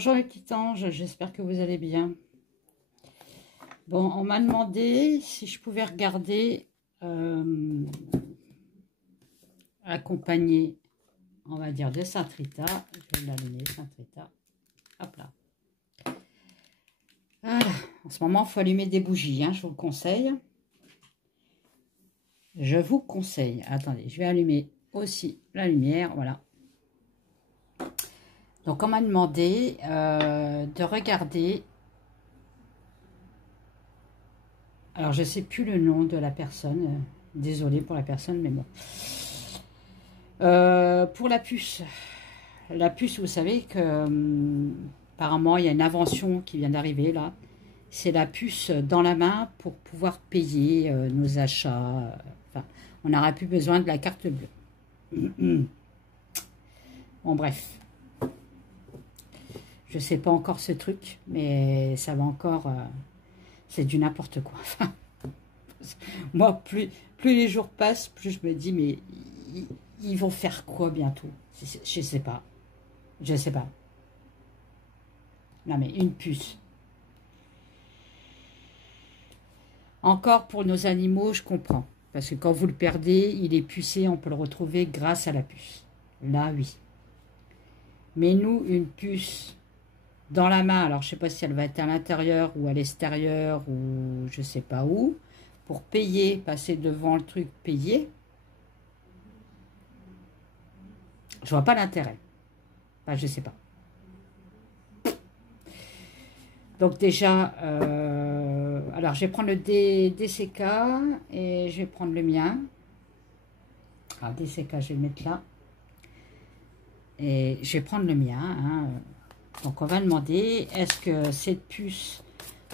Bonjour les petits anges, j'espère que vous allez bien. Bon, on m'a demandé si je pouvais regarder accompagné, on va dire, de Sainte Rita. Je vais l'allumer, Sainte Rita. Hop là. Voilà. En ce moment, il faut allumer des bougies, hein, je vous le conseille. Je vous conseille. Attendez, je vais allumer aussi la lumière, voilà. Donc, on m'a demandé de regarder. Alors, je ne sais plus le nom de la personne. Désolée pour la personne, mais bon. Pour la puce. La puce, vous savez que apparemment, il y a une invention qui vient d'arriver là. C'est la puce dans la main pour pouvoir payer nos achats. Enfin, on n'aura plus besoin de la carte bleue. Bon, bref. Je ne sais pas encore ce truc, mais ça va encore... c'est du n'importe quoi. Enfin, moi, plus les jours passent, plus je me dis, mais ils vont faire quoi bientôt? Je ne sais pas. Je ne sais pas. Non, mais une puce. Encore pour nos animaux, je comprends. Parce que quand vous le perdez, il est pucé, on peut le retrouver grâce à la puce. Là, oui. Mais nous, une puce dans la main, alors je ne sais pas si elle va être à l'intérieur ou à l'extérieur ou je ne sais pas où, pour payer, passer devant le truc, payer, je vois pas l'intérêt. Enfin, je ne sais pas. Donc déjà, alors je vais prendre le DCK et je vais prendre le mien. Alors DCK, je vais le mettre là. Et je vais prendre le mien. Hein. Donc on va demander, est-ce que cette puce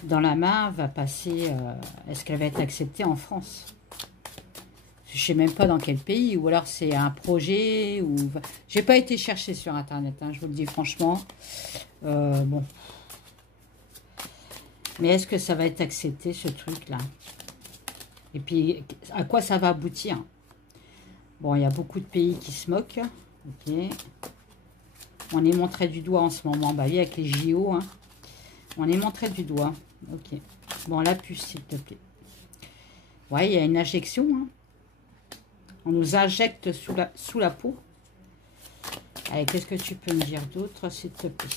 dans la main va passer, est-ce qu'elle va être acceptée en France? Je ne sais même pas dans quel pays, ou alors c'est un projet, ou... J'ai pas été chercher sur Internet, hein, je vous le dis franchement. Bon. Mais est-ce que ça va être accepté, ce truc-là? Et puis, à quoi ça va aboutir? Bon, il y a beaucoup de pays qui se moquent. Ok. On est montré du doigt en ce moment. Bah oui, avec les JO. Hein. On est montré du doigt. Ok. Bon, la puce, s'il te plaît. Ouais, il y a une injection. Hein. On nous injecte sous la peau. Allez, qu'est-ce que tu peux me dire d'autre, s'il te plaît?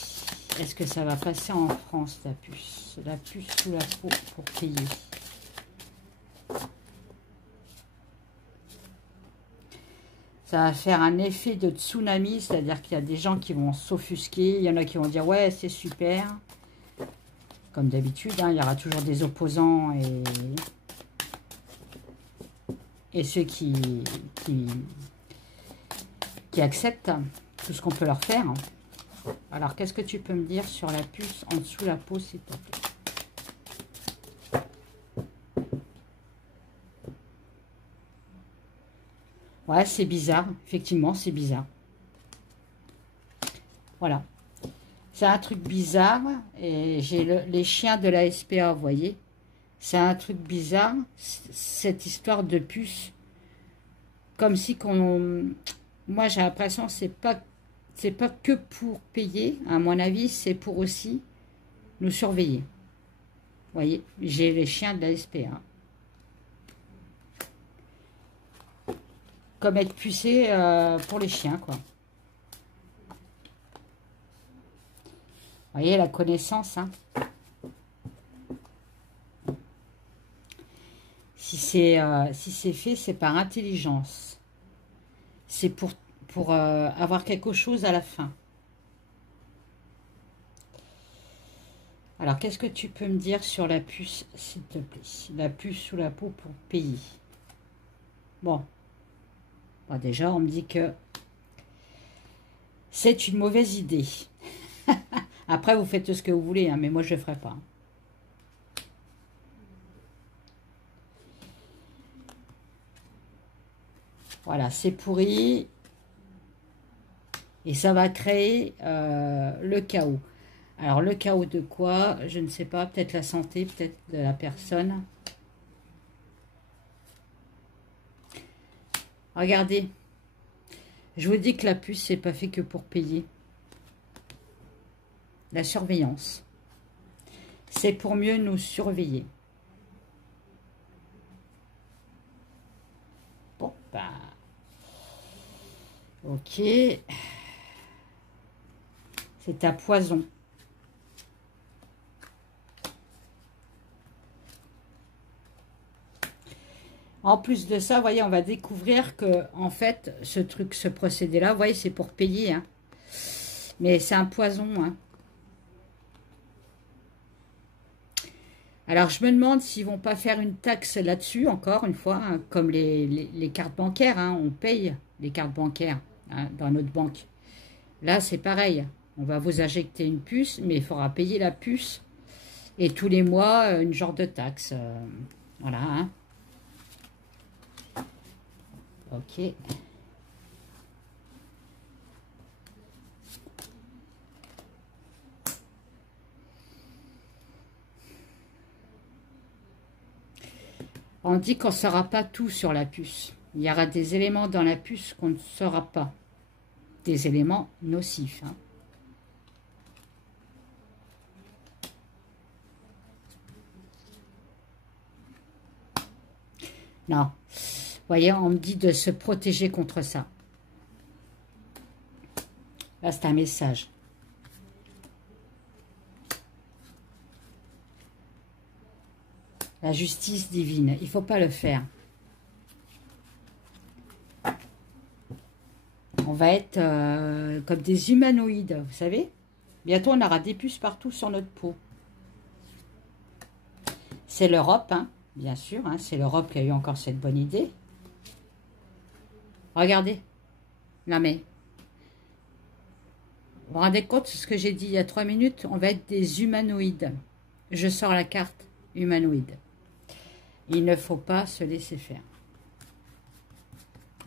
Est-ce que ça va passer en France, la puce? La puce sous la peau pour payer. Ça va faire un effet de tsunami, c'est-à-dire qu'il y a des gens qui vont s'offusquer. Il y en a qui vont dire, ouais, c'est super. Comme d'habitude, hein, il y aura toujours des opposants et ceux qui acceptent tout ce qu'on peut leur faire. Alors, qu'est-ce que tu peux me dire sur la puce en dessous la peau, s'il te plaît? Ouais, c'est bizarre. Effectivement, c'est bizarre. Voilà. C'est un truc bizarre. Et j'ai les chiens de la SPA, vous voyez. C'est un truc bizarre, cette histoire de puce. Comme si qu'on... Moi, j'ai l'impression que c'est pas que pour payer. À mon avis, c'est pour aussi nous surveiller. Vous voyez, j'ai les chiens de la SPA. Comme être pucé pour les chiens, quoi. Vous voyez, la connaissance, hein. Si c'est fait, c'est par intelligence. C'est pour avoir quelque chose à la fin. Alors, qu'est-ce que tu peux me dire sur la puce, s'il te plaît? La puce sous la peau pour payer. Bon. Bon, déjà, on me dit que c'est une mauvaise idée. Après, vous faites ce que vous voulez, hein, mais moi, je ne le ferai pas. Voilà, c'est pourri. Et ça va créer le chaos. Alors, le chaos de quoi? Je ne sais pas. Peut-être la santé, peut-être de la personne. Regardez. Je vous dis que la puce, c'est pas fait que pour payer. La surveillance. C'est pour mieux nous surveiller. Bon, bah... Ok. C'est à poison. En plus de ça, vous voyez, on va découvrir que, en fait, ce procédé-là, vous voyez, c'est pour payer. Hein. Mais c'est un poison. Hein. Alors, je me demande s'ils ne vont pas faire une taxe là-dessus, encore une fois, hein, comme les cartes bancaires. Hein, on paye les cartes bancaires hein, dans notre banque. Là, c'est pareil. On va vous injecter une puce, mais il faudra payer la puce. Et tous les mois, une genre de taxe. Voilà, hein. Ok. On dit qu'on ne saura pas tout sur la puce. Il y aura des éléments dans la puce qu'on ne saura pas. Des éléments nocifs. Hein. Non. Vous voyez, on me dit de se protéger contre ça. Là, c'est un message. La justice divine. Il ne faut pas le faire. On va être comme des humanoïdes, vous savez. Bientôt, on aura des puces partout sur notre peau. C'est l'Europe, hein, bien sûr. Hein, c'est l'Europe qui a eu encore cette bonne idée. Regardez. Non mais, vous vous rendez compte de ce que j'ai dit il y a 3 minutes? On va être des humanoïdes. Je sors la carte humanoïde. Il ne faut pas se laisser faire.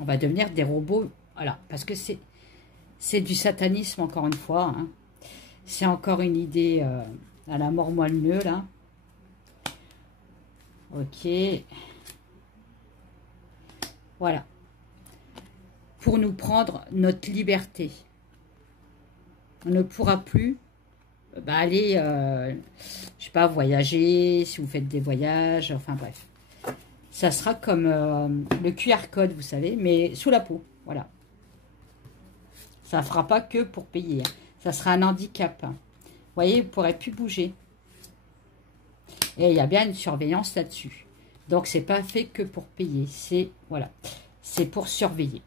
On va devenir des robots. Voilà, parce que c'est du satanisme, encore une fois. Hein. C'est encore une idée à la mort moelleux, là. Ok. Voilà. Pour nous prendre notre liberté. On ne pourra plus aller, je sais pas, voyager, si vous faites des voyages, enfin bref. Ça sera comme le QR code, vous savez, mais sous la peau, voilà. Ça ne fera pas que pour payer. Hein. Ça sera un handicap. Hein. Vous voyez, vous ne pourrez plus bouger. Et il y a bien une surveillance là-dessus. Donc, c'est pas fait que pour payer. C'est, voilà, c'est pour surveiller.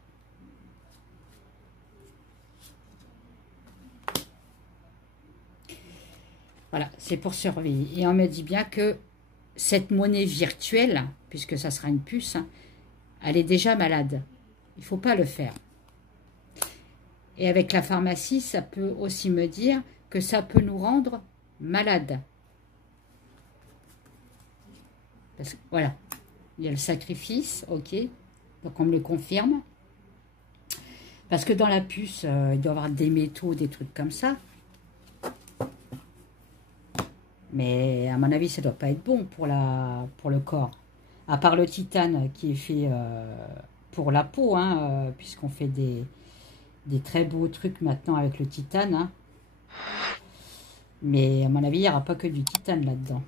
Voilà, c'est pour surveiller. Et on me dit bien que cette monnaie virtuelle, puisque ça sera une puce, hein, elle est déjà malade. Il ne faut pas le faire. Et avec la pharmacie, ça peut aussi me dire que ça peut nous rendre malades. Parce que, voilà, il y a le sacrifice, ok, donc on me le confirme. Parce que dans la puce, il doit y avoir des métaux, des trucs comme ça. Mais à mon avis, ça ne doit pas être bon pour le corps. À part le titane qui est fait pour la peau, hein, puisqu'on fait des très beaux trucs maintenant avec le titane. Hein. Mais à mon avis, il n'y aura pas que du titane là-dedans.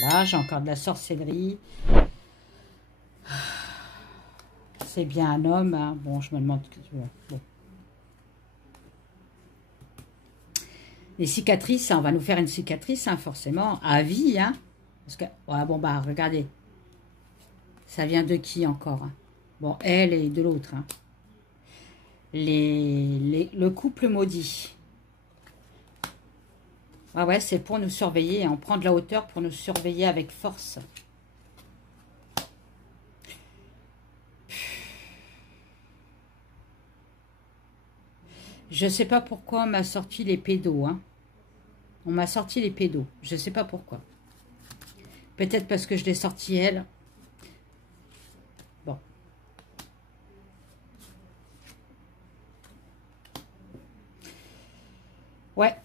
Voilà, j'ai encore de la sorcellerie. C'est bien un homme. Hein. Bon, je me demande... Bon. Les cicatrices, on va nous faire une cicatrice, hein, forcément, à vie. Hein. Parce que, ouais, bon, bah, regardez. Ça vient de qui encore hein. Bon, elle et de l'autre. Hein. Le couple maudit. Ah ouais, c'est pour nous surveiller. On prend de la hauteur pour nous surveiller avec force. Je ne sais pas pourquoi on m'a sorti les pédos. Hein. On m'a sorti les pédos. Je ne sais pas pourquoi. Peut-être parce que je l'ai sorti elle. Bon. Ouais.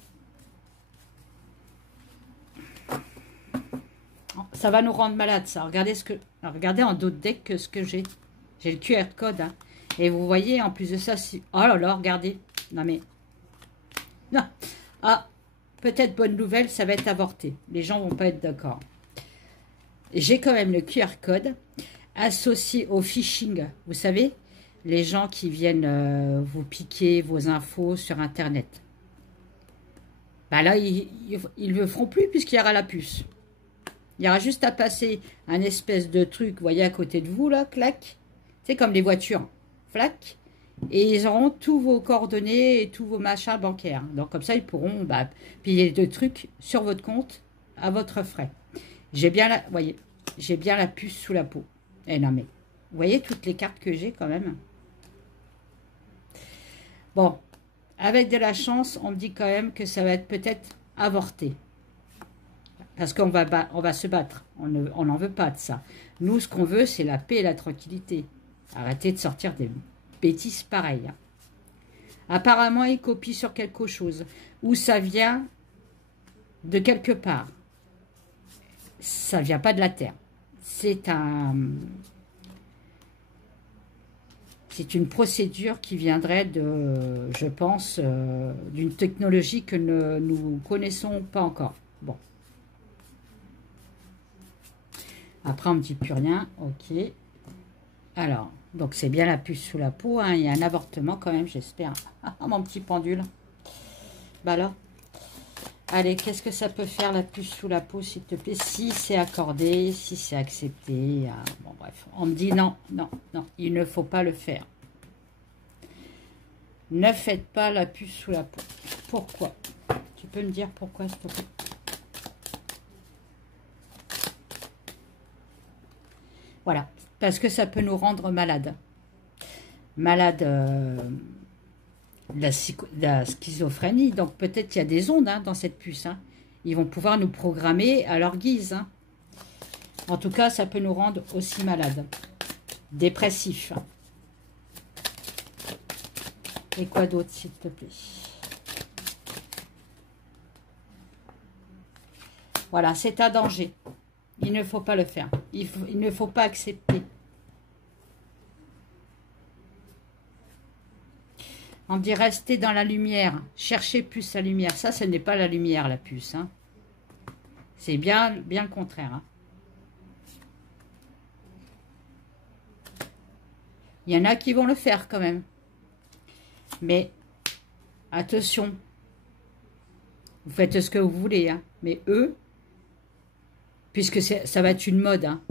Ça va nous rendre malades, ça. Regardez regardez en dos de deck ce que j'ai. J'ai le QR code. Hein. Et vous voyez, en plus de ça, si... Oh là là, regardez. Non mais... Non. Ah, peut-être bonne nouvelle, ça va être avorté. Les gens vont pas être d'accord. J'ai quand même le QR code associé au phishing. Vous savez, les gens qui viennent vous piquer vos infos sur Internet. Bah là, ils ne le feront plus puisqu'il y aura la puce. Il y aura juste à passer un espèce de truc, vous voyez, à côté de vous, là, clac. C'est comme les voitures, flac. Et ils auront tous vos coordonnées et tous vos machins bancaires. Donc comme ça, ils pourront payer des trucs sur votre compte à votre frais. J'ai bien la, voyez, j'ai bien la puce sous la peau. Eh non mais, vous voyez toutes les cartes que j'ai quand même. Bon, avec de la chance, on me dit quand même que ça va être peut-être avorté. Parce qu'on va se battre. On n'en veut pas de ça. Nous, ce qu'on veut, c'est la paix et la tranquillité. Arrêtez de sortir des bêtises pareilles. Hein. Apparemment, il copie sur quelque chose. Ou ça vient de quelque part. Ça ne vient pas de la Terre. C'est une procédure qui viendrait de, je pense, d'une technologie que nous connaissons pas encore. Bon. Après, on ne me dit plus rien. Ok. Alors, donc c'est bien la puce sous la peau. Hein. Il y a un avortement quand même, j'espère. Ah, mon petit pendule. Bah là. Allez, qu'est-ce que ça peut faire la puce sous la peau, s'il te plaît? Si c'est accordé, si c'est accepté. Ah, bon, bref. On me dit non, non, non. Il ne faut pas le faire. Ne faites pas la puce sous la peau. Pourquoi? Tu peux me dire pourquoi, s'il te plaît? Voilà. Parce que ça peut nous rendre malades. Malades de la schizophrénie. Donc peut-être qu'il y a des ondes hein, dans cette puce. Hein. Ils vont pouvoir nous programmer à leur guise. Hein. En tout cas, ça peut nous rendre aussi malades. Dépressifs. Et quoi d'autre, s'il te plaît? Voilà, c'est un danger. Il ne faut pas le faire. Il ne faut pas accepter. On dit rester dans la lumière. Cherchez plus la lumière. Ça, ce n'est pas la lumière, la puce. Hein. C'est bien le contraire. Hein. Il y en a qui vont le faire quand même. Mais attention. Vous faites ce que vous voulez. Hein. Mais eux, puisque ça va être une mode. Hein.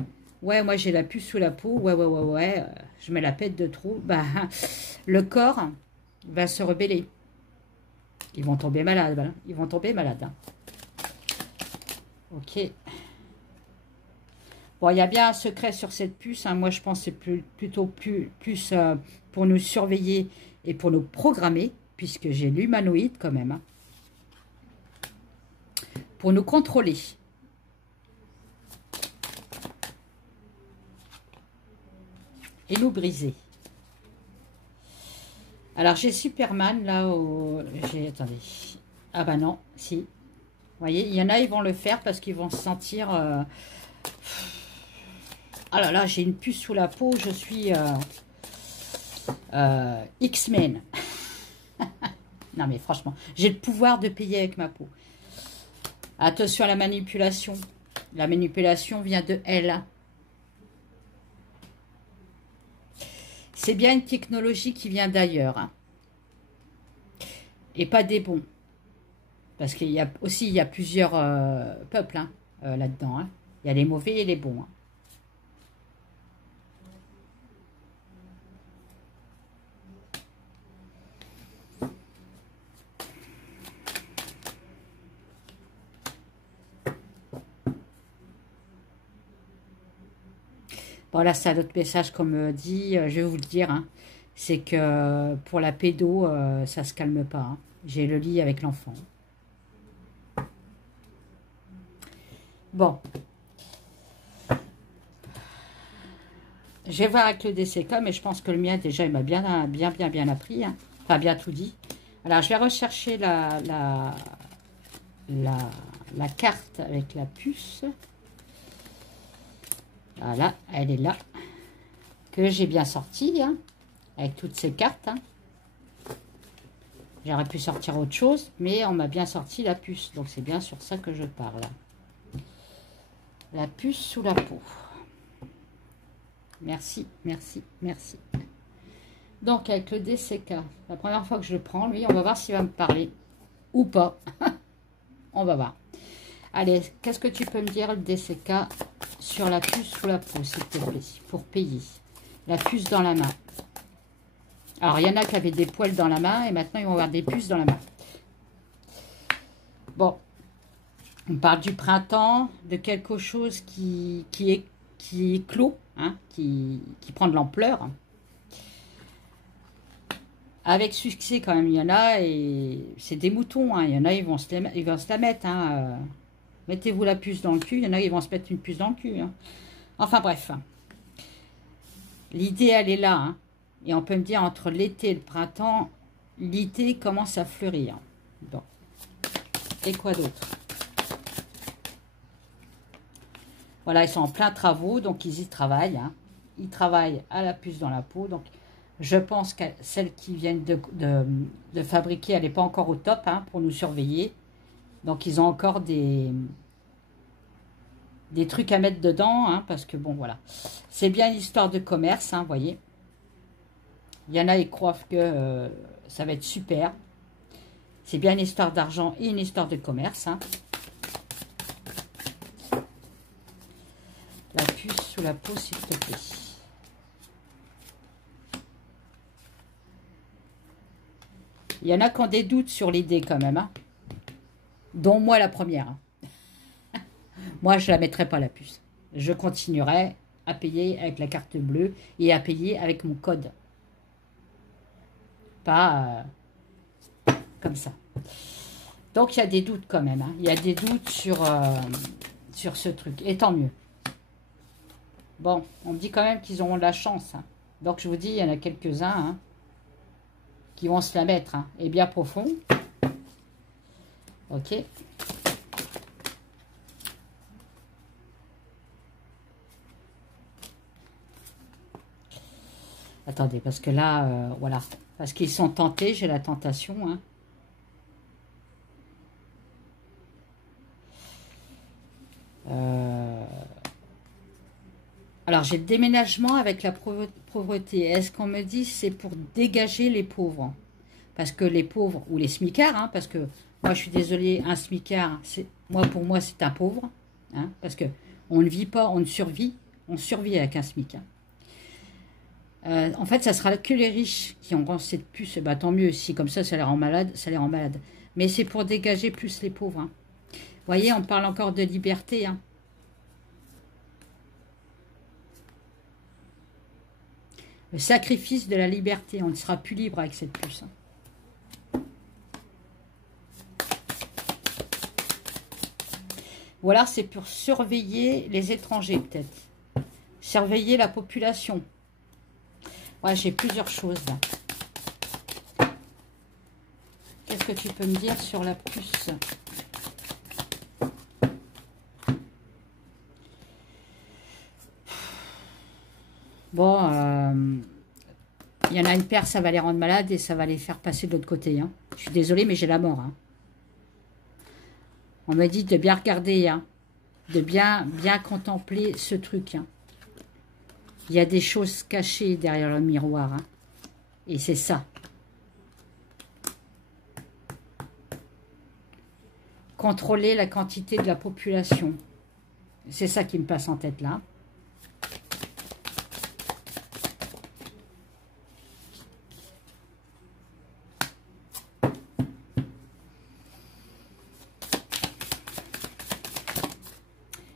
Ouais, moi j'ai la puce sous la peau. Ouais. Je mets la pète de trop. Bah, le corps va se rebeller. Ils vont tomber malades. Voilà. Ils vont tomber malades. Hein. Ok. Bon, il y a bien un secret sur cette puce. Hein. Moi, je pense que c'est plutôt plus pour nous surveiller et pour nous programmer, puisque j'ai l'humanoïde quand même. Hein. Pour nous contrôler. Et nous briser. Alors, j'ai Superman, là, attendez. Ah bah non, si. Vous voyez, il y en a, ils vont le faire parce qu'ils vont se sentir... Ah là là, j'ai une puce sous la peau, je suis X-Men. Non mais franchement, j'ai le pouvoir de payer avec ma peau. Attention à la manipulation. La manipulation vient de elle. C'est bien une technologie qui vient d'ailleurs. Hein. Et pas des bons. Parce qu'il y a aussi, il y a plusieurs peuples hein, là-dedans. Hein. Il y a les mauvais et les bons. Hein. Voilà, c'est un autre message qu'on me dit, je vais vous le dire, hein, c'est que pour la pédo, ça se calme pas. Hein. J'ai le lit avec l'enfant. Bon. Je vais voir avec le DCK, mais je pense que le mien, déjà, il m'a bien appris. Hein. Enfin, bien tout dit. Alors, je vais rechercher la carte avec la puce. Voilà, elle est là. Que j'ai bien sortie, hein, avec toutes ces cartes. Hein. J'aurais pu sortir autre chose, mais on m'a bien sorti la puce. Donc, c'est bien sur ça que je parle. La puce sous la peau. Merci, merci, merci. Donc, avec le DCK, la première fois que je le prends, lui, on va voir s'il va me parler ou pas. On va voir. Allez, qu'est-ce que tu peux me dire, le DCK, sur la puce sous la peau, s'il te plaît, pour payer. La puce dans la main. Alors, il y en a qui avaient des poils dans la main, et maintenant, ils vont avoir des puces dans la main. Bon, on parle du printemps, de quelque chose qui est clos, hein, qui prend de l'ampleur. Avec succès, quand même, il y en a, et c'est des moutons, hein. Il y en a, ils vont se la mettre, hein. Mettez-vous la puce dans le cul, il y en a, ils vont se mettre une puce dans le cul, hein. Enfin, bref. L'idée, elle est là, hein. Et on peut me dire, entre l'été et le printemps, l'idée commence à fleurir. Bon. Et quoi d'autre? Voilà, ils sont en plein travaux, donc ils y travaillent, hein. Ils travaillent à la puce dans la peau, donc je pense que celle qui viennent de fabriquer, elle n'est pas encore au top, hein, pour nous surveiller. Donc, ils ont encore des trucs à mettre dedans, hein, parce que, bon, voilà. C'est bien l'histoire de commerce, hein, vous voyez. Il y en a, ils croient que ça va être super. C'est bien une histoire d'argent et une histoire de commerce, hein. La puce sous la peau, s'il te plaît. Il y en a qui ont des doutes sur l'idée quand même, hein. Dont moi la première. Hein. Moi, je ne la mettrai pas la puce. Je continuerai à payer avec la carte bleue et à payer avec mon code. Pas comme ça. Donc, il y a des doutes quand même. Hein. Il y a des doutes sur ce truc. Et tant mieux. Bon, on me dit quand même qu'ils auront de la chance. Hein. Donc, je vous dis, il y en a quelques-uns, hein, qui vont se la mettre, hein, et bien profond. Ok. Attendez, parce que là, voilà. Parce qu'ils sont tentés, j'ai la tentation. Hein. Alors, j'ai le déménagement avec la pauvreté. Est-ce qu'on me dit c'est pour dégager les pauvres? Parce que les pauvres, ou les smicards, hein, parce que moi, je suis désolée, un smicard, pour moi, c'est un pauvre. Hein, parce que on ne vit pas, on survit avec un SMIC. Hein. En fait, ça sera que les riches qui auront cette puce. Bah, tant mieux, si comme ça les rend malades, ça les rend malades. Mais c'est pour dégager plus les pauvres. Hein. Vous voyez, on parle encore de liberté. Hein. Le sacrifice de la liberté. On ne sera plus libre avec cette puce. Hein. Ou alors, c'est pour surveiller les étrangers, peut-être. Surveiller la population. Ouais, j'ai plusieurs choses, là. Qu'est-ce que tu peux me dire sur la puce? Bon, il y en a une paire, ça va les rendre malades et ça va les faire passer de l'autre côté. Hein. Je suis désolée, mais j'ai la mort. Hein. On me dit de bien regarder, hein, de bien contempler ce truc. Hein. Il y a des choses cachées derrière le miroir. Hein. Et c'est ça. Contrôler la quantité de la population. C'est ça qui me passe en tête là.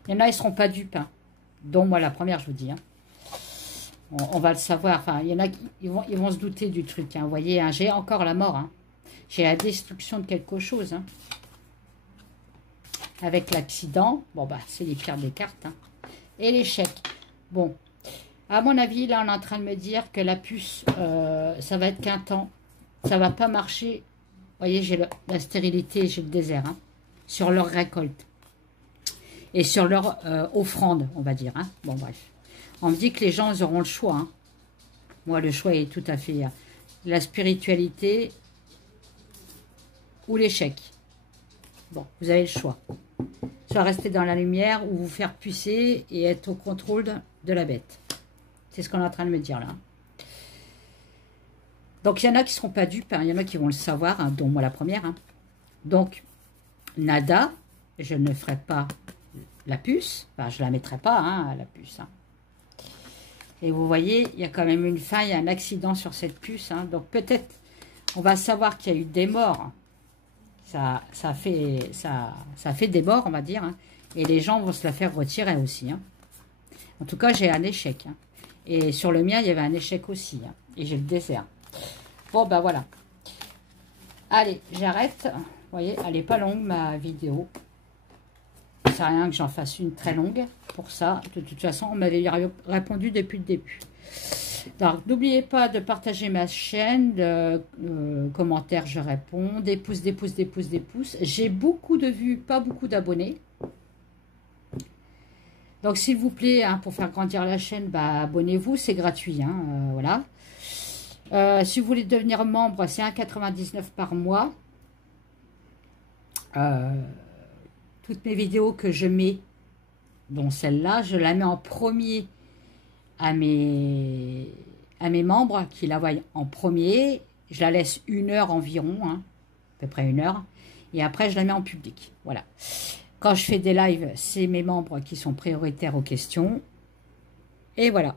Il y en a, ils ne seront pas dupes. Hein. Dont moi, la première, je vous dis. Hein. On va le savoir. Enfin, il y en a, ils vont se douter du truc. Hein. Vous voyez, hein, j'ai encore la mort. Hein. J'ai la destruction de quelque chose. Hein. Avec l'accident. Bon, bah, c'est les pires des cartes. Hein. Et l'échec. Bon. À mon avis, là, on est en train de me dire que la puce, ça va être qu'un temps. Ça va pas marcher. Vous voyez, j'ai la stérilité, j'ai le désert. Hein, sur leur récolte. Et sur leur offrande, on va dire. Hein. Bon, bref. On me dit que les gens ils auront le choix. Hein. Moi, le choix est tout à fait... la spiritualité, ou l'échec. Bon, vous avez le choix. Soit rester dans la lumière ou vous faire pucer et être au contrôle de la bête. C'est ce qu'on est en train de me dire là. Donc, il y en a qui ne seront pas dupes, hein, il y en a qui vont le savoir, hein, dont moi la première. Hein. Donc, nada, je ne ferai pas la puce. Enfin, je ne la mettrai pas, hein, la puce. Hein. Et vous voyez, il y a quand même une faille, un accident sur cette puce. Hein. Donc, peut-être, on va savoir qu'il y a eu des morts. Ça fait des morts, on va dire. Hein. Et les gens vont se la faire retirer aussi. Hein. En tout cas, j'ai un échec. Hein. Et sur le mien, il y avait un échec aussi. Hein. Et j'ai le désert. Bon, ben voilà. Allez, j'arrête. Vous voyez, elle n'est pas longue, ma vidéo. Ça ne sert à rien que j'en fasse une très longue. Pour ça, de toute façon, on m'avait répondu depuis le début. Donc, n'oubliez pas de partager ma chaîne. Commentaires, je réponds. Des pouces, des pouces, des pouces, des pouces. J'ai beaucoup de vues, pas beaucoup d'abonnés. Donc, s'il vous plaît, hein, pour faire grandir la chaîne, bah, abonnez-vous. C'est gratuit. Hein, voilà. Si vous voulez devenir membre, c'est 1,99 € par mois. Toutes mes vidéos que je mets, dont celle-là, je la mets en premier à mes membres qui la voient en premier. Je la laisse 1 heure environ, hein, à peu près 1 heure. Et après, je la mets en public. Voilà. Quand je fais des lives, c'est mes membres qui sont prioritaires aux questions. Et voilà.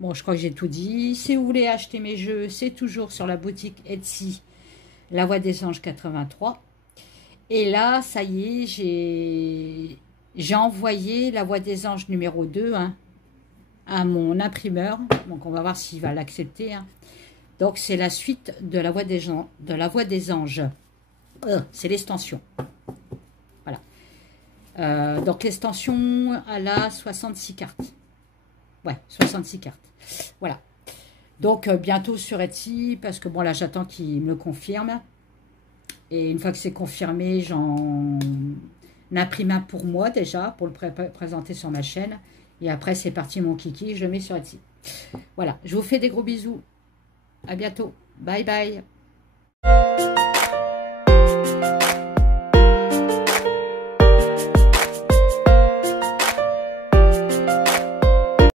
Bon, je crois que j'ai tout dit. Si vous voulez acheter mes jeux, c'est toujours sur la boutique Etsy, La Voix des Anges 83. Et là, ça y est, j'ai envoyé La Voix des Anges numéro 2 hein, à mon imprimeur. Donc, on va voir s'il va l'accepter. Hein. Donc, c'est la suite de La Voix des Anges. C'est l'extension. Voilà. Donc, l'extension, elle a 66 cartes. Ouais, 66 cartes. Voilà. Donc, bientôt sur Etsy, parce que bon, là, j'attends qu'il me le confirme. Et une fois que c'est confirmé, j'en imprime un pour moi déjà, pour le présenter sur ma chaîne. Et après, c'est parti mon kiki, je le mets sur Etsy. Voilà, je vous fais des gros bisous. À bientôt. Bye bye.